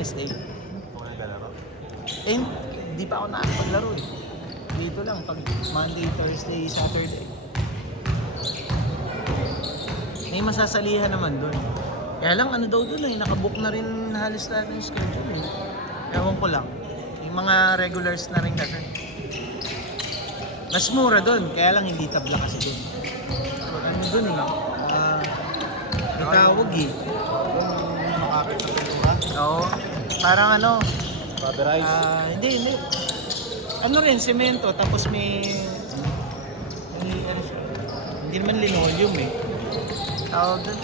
Wednesday. Kung naglalaro. Eh, hindi pa ako nakapaglaro eh. Dito lang, pag Monday, Thursday, Saturday. May masasalihan naman doon. Kaya lang ano daw doon eh, nakabook na rin halos lahat ng schedule eh. Ewan ko lang. Yung mga regulars na rin kasi. Mas mura doon, kaya lang hindi tabla kasi doon. Ano doon eh? May tawag eh. Yung makakit na pintura. Oo. Parang ano, Rubberized. hindi. Ano rin, semento, tapos ano siya, hindi naman linoleum eh. Tawag doon,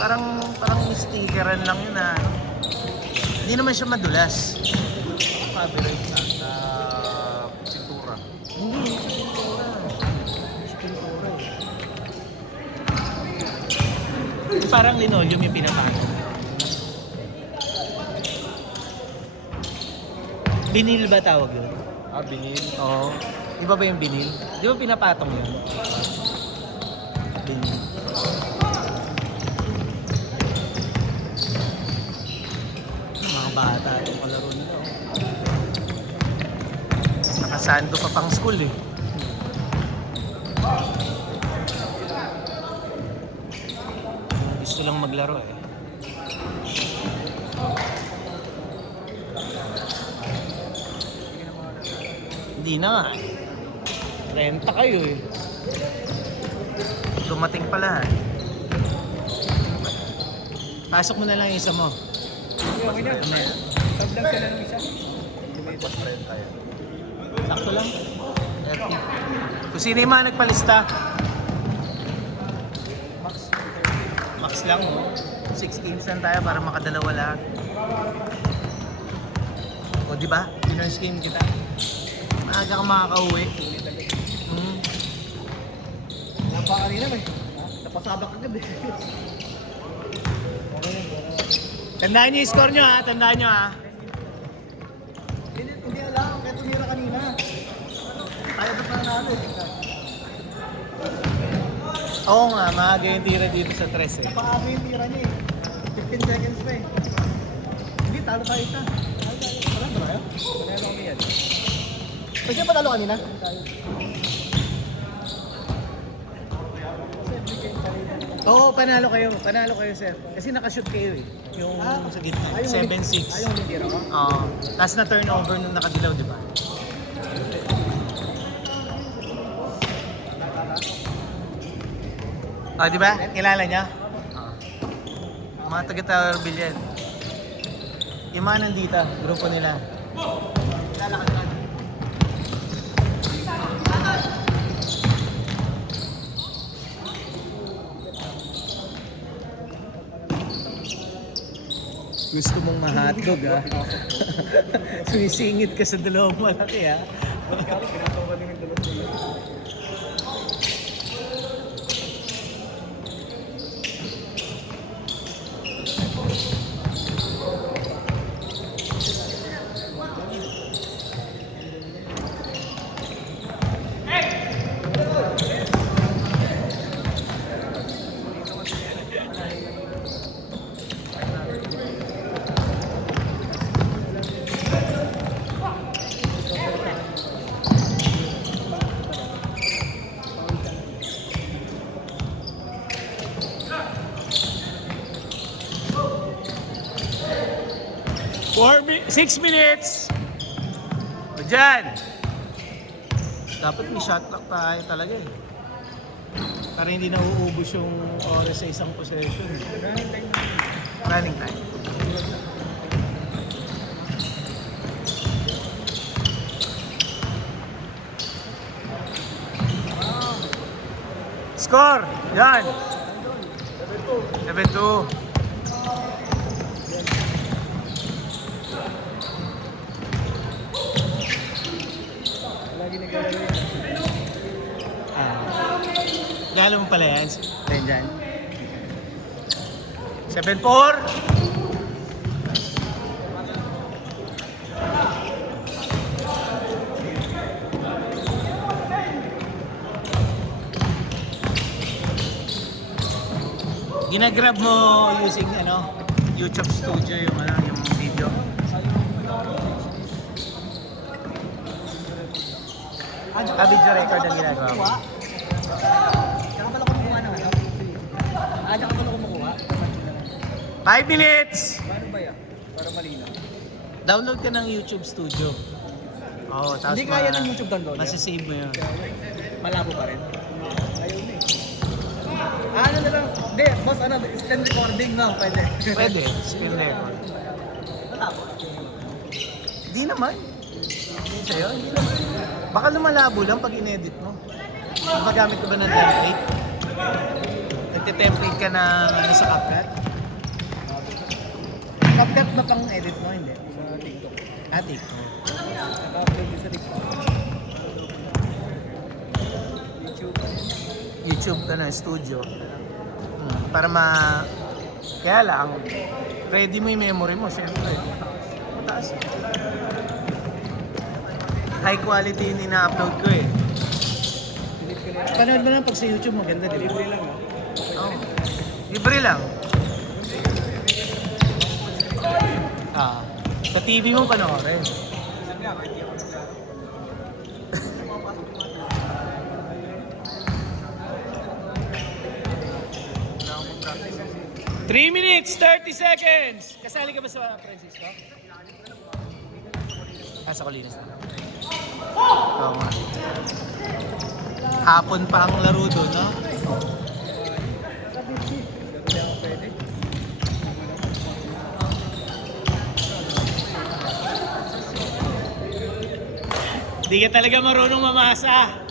parang stickeran lang yun na, ano. Hindi naman siya madulas. Rubberized na pintura. Hindi pintura. Hindi siya pintura eh. Parang linoleum yung pinapano. Binil ba tawag yun? Binil. Oo. Di ba yung binil? Di ba pinapatong yun? Binil. Mga bata yung kalaro nila. Oh. Nakasando pa pang school eh. Gusto lang maglaro eh. Hindi na nga eh. Renta kayo eh. Dumating pala eh. Pasok mo na lang yung isa mo. Okay na. Ano yan? Tab lang sila ng isa. Mas renta yan. Sakto lang. Kung sino yung mga nagpalista? Max lang oh. 16 lang tayo para makadalawa lahat. O di ba? Dinner scheme kita. Maaga kang makakauwi. Napa kanina ba? Napasabak agad eh. Tandaan niyo yung score nyo ha. Tandaan nyo ha. Hindi alam, kaya tumira kanina. Tayo ba pa natin? Oo nga, maaga yung tira dito sa tres eh. Napakabi yung tira niya eh. 15 seconds pa eh. Hindi, talo tayo isa. Wala ba tayo? Panalo kami yan. Pwede pa talo kanina? Oo, panalo kayo. Panalo kayo sir. Kasi nakashoot kayo eh. Yung sa gitna. 7-6. Ayaw yung tira ko? Oo. Tapos na turnover nung nakadilaw, di ba? Ah, di ba? Kilala niya? Mga taga-Tower Billion. Yung mga nandito, grupo nila. Kilala ka naman. Gusto mong ma-hotdog ha? Sumisingit ka sa dalawang malaki ha? Pinatawa din yung dalawang nila. Six minutes! O dyan! Dapat may shot clock tayo talaga eh. Para hindi na uubos yung oras sa isang possession. Running time. Score! Yan! 7-2. Lagi naglalaro yan. Lalo mo pala yan. Yan dyan. 7-4. Ginagrab mo using ano, YouTube Studio yung ano, yung video. Video record ang ginagawa mo. Diyan ka pala kumukuha ng ano? Diyan ka pala kumukuha? 5 minutes! Paano ba yan? Para malinaw. Download ka ng YouTube Studio. Oo, tapos Hindi kaya ng YouTube download. masasave mo yun. Malabo pa rin. Ayaw na ano na lang? Hindi, boss, ano, screen recording lang, pwede. Pwede, screen record. Matapos. Hindi naman. Hindi sa'yo, hindi naman. Baka lumalabo lang pag in-edit mo. Magamit ka ba ng template? Nagte-template ka ng ano sa CapCut? CapCut ba pang edit mo? Hindi. Sa TikTok. TikTok. Naka-upload din sa TikTok. YouTube. YouTube ka na, studio. Para Kaya lang, ready mo yung memory mo, syempre. Mataas. High quality yung ina-upload ko eh. Panood mo lang pag sa YouTube, maganda din. Libre lang, no? Oh. Libre lang. Sa TV mo panoorin. Three minutes, 30 seconds! Kasali ka ba sa Francisco? Sa Colinas na. Oo nga. Hapon pa ang laro doon, no? Hindi ka talaga marunong mamasa.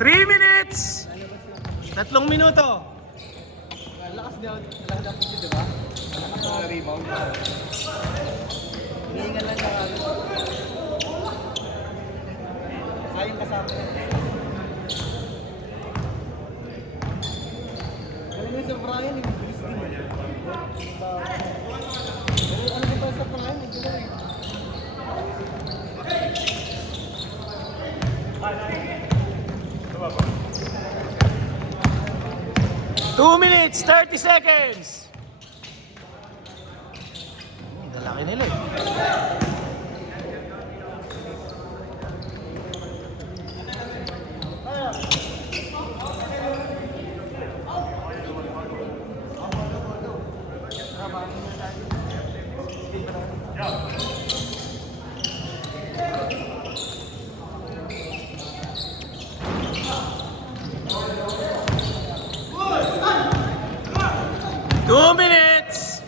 Three minutes! 3 minuto. Lakas daw po, di ba? Lakas sa rebound. Hinihingal lang na ano. Sayang kasama na. Alam mo sa Brian, yung bilis din. Pero ano ba sa Brian? Ito na eh. 2 minutes, 30 seconds. Lalaki nila eh. Two minutes!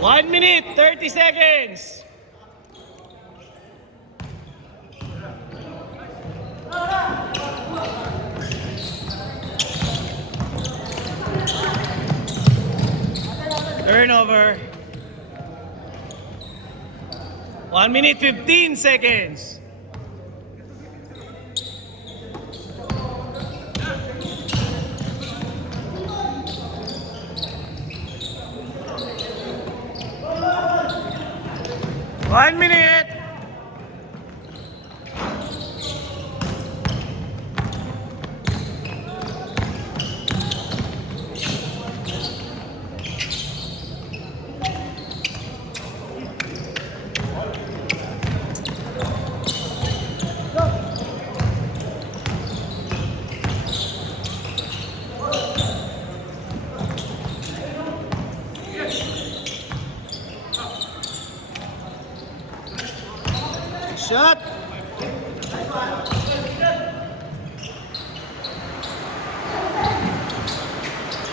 One minute, 30 seconds! Turnover. 1 minute, 15 seconds. One minute. Shot.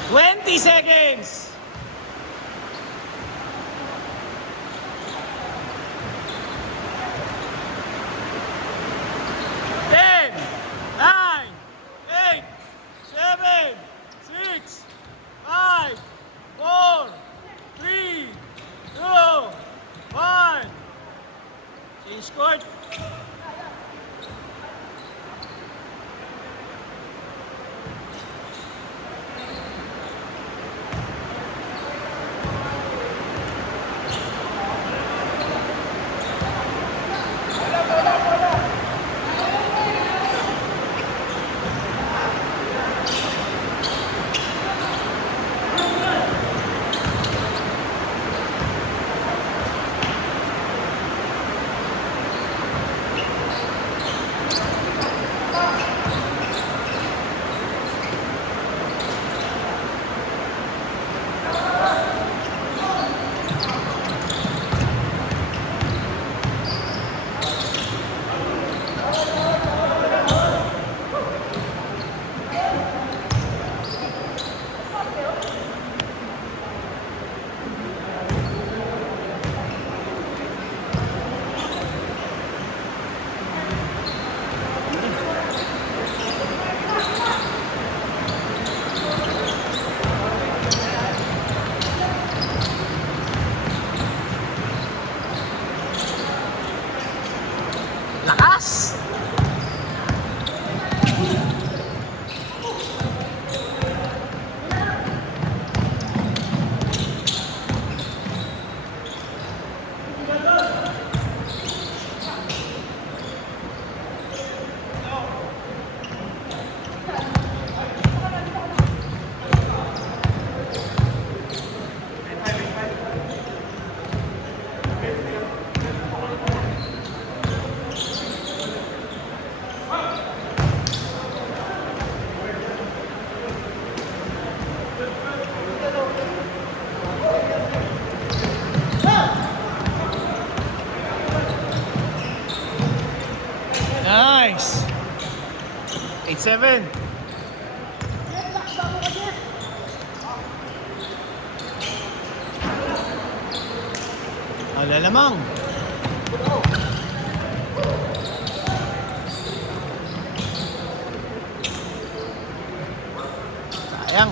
Twenty seconds. 10, 9, 8, 7, 6, 5, 4, 3, 2, 1. Change court. Nice. 8-7. Alalamang. Sayang.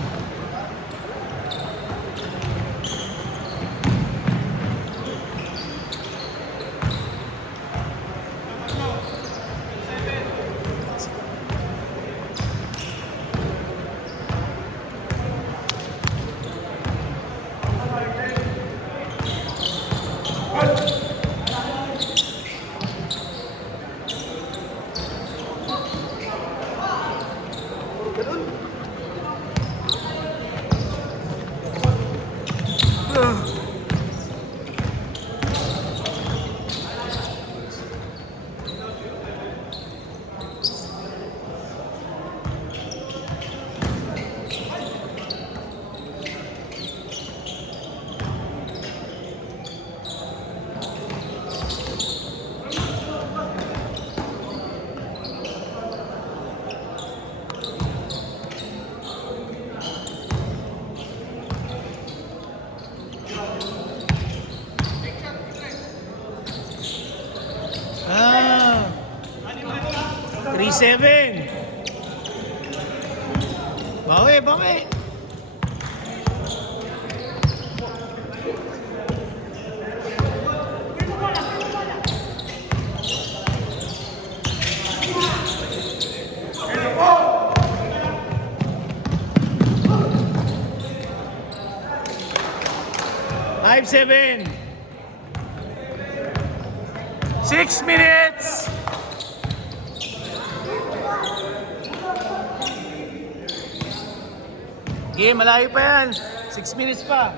Ah. 3-7. Bawi, bawi. Five, 7. 6 minutes. Okay, malayo pa yan. 6 minutes pa.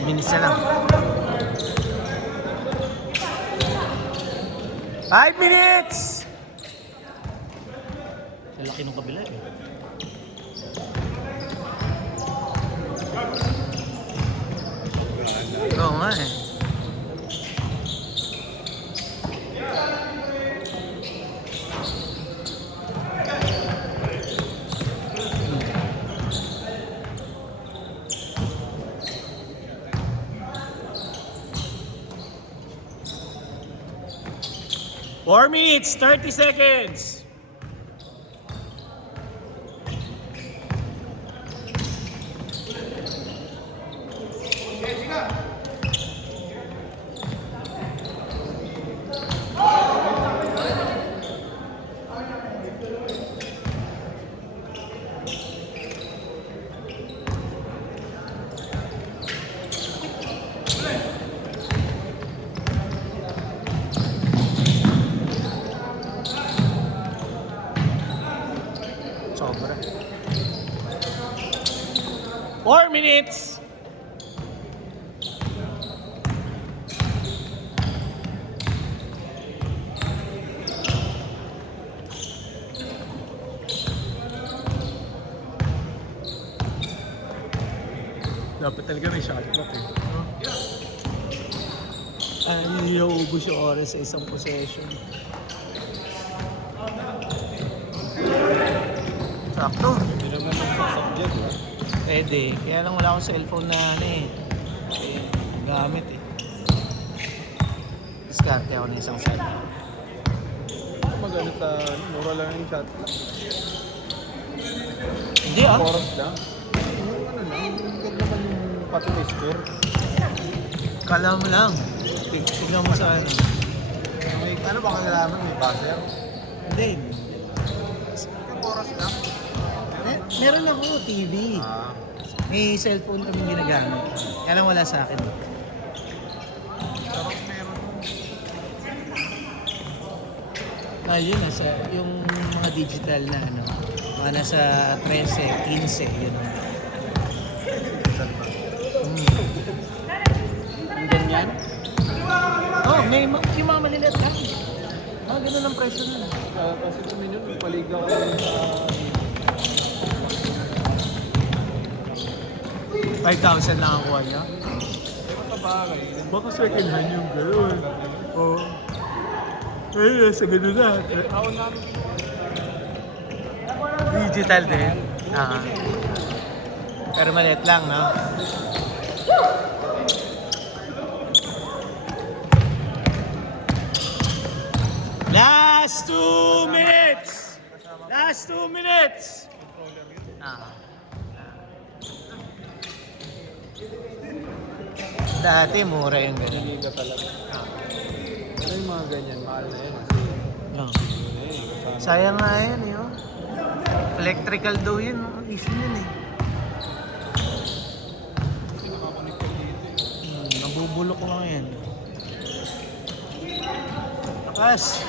Minutes na lang. 5 minutes! Lalaki nung kabila eh. Oo nga eh. Four minutes, 30 seconds. Sobra. 4 minutes. Dapat talaga may shot clock eh. Ay, ubus yung oras sa isang possession. Sakto. Hindi naman nagsasak dyan, ha? Pwede. Kaya lang wala akong cellphone na ano eh. Gamit eh. Diskarte ako ng isang side. Magano sa mura lang yung shot clock. Hindi ah. Oras lang. Yung ano lang, huwag naman yung pati may score. Kala mo lang. Tignan mo sa ano. May, ano ba nalaman? May buzzer? Hindi. Yung oras lang. Meron ako TV. Ah. May cellphone kami ginagamit. Kaya lang wala sa akin. Pero meron. Yun, nasa, yung mga digital na ano, mga nasa 13, 15, yun. Saan ba? Yung ganyan? Oh, may yung mga maliliit lang. Mga ganun ang presyo nun. Kasi kami yun, paligaw ko yun sa... 5,000 lang ang kuha niya. Matabagay. Baka second hand yung gano'n. Oo. Ay, nasa gano'n na. Ako namin. Digital din. Ah. Pero maliit lang, no? Last 2 minutes! Last 2 minutes! Ah. Dati, mura yung ganyan. Hindi ka talaga. Pero yung mga ganyan, mahal na yan. Oh. Sayang nga yan, eh. Oh. Electrical daw yun. Ang issue yun, eh. Nabubulok lang yan. Takas.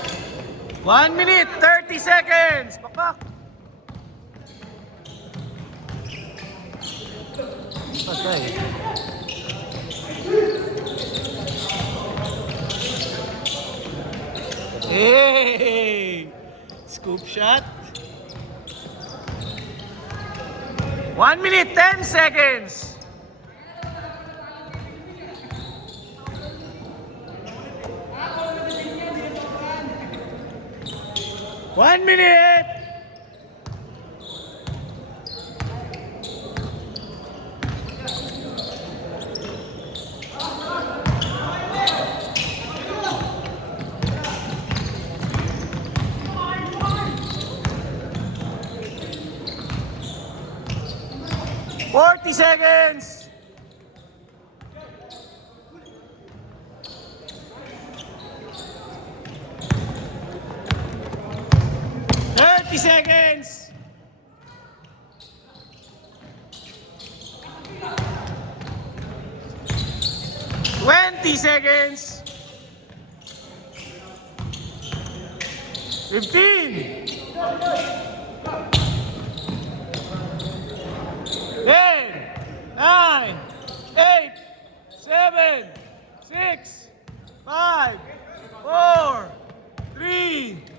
1 minute, 30 seconds. Bakbak. Patay. Hey! Scoop shot. 1 minute, 10 seconds. One minute. Forty seconds. Seconds. 20 seconds. 15. 10. 9. 8. 7. 6. 5. 4. 3.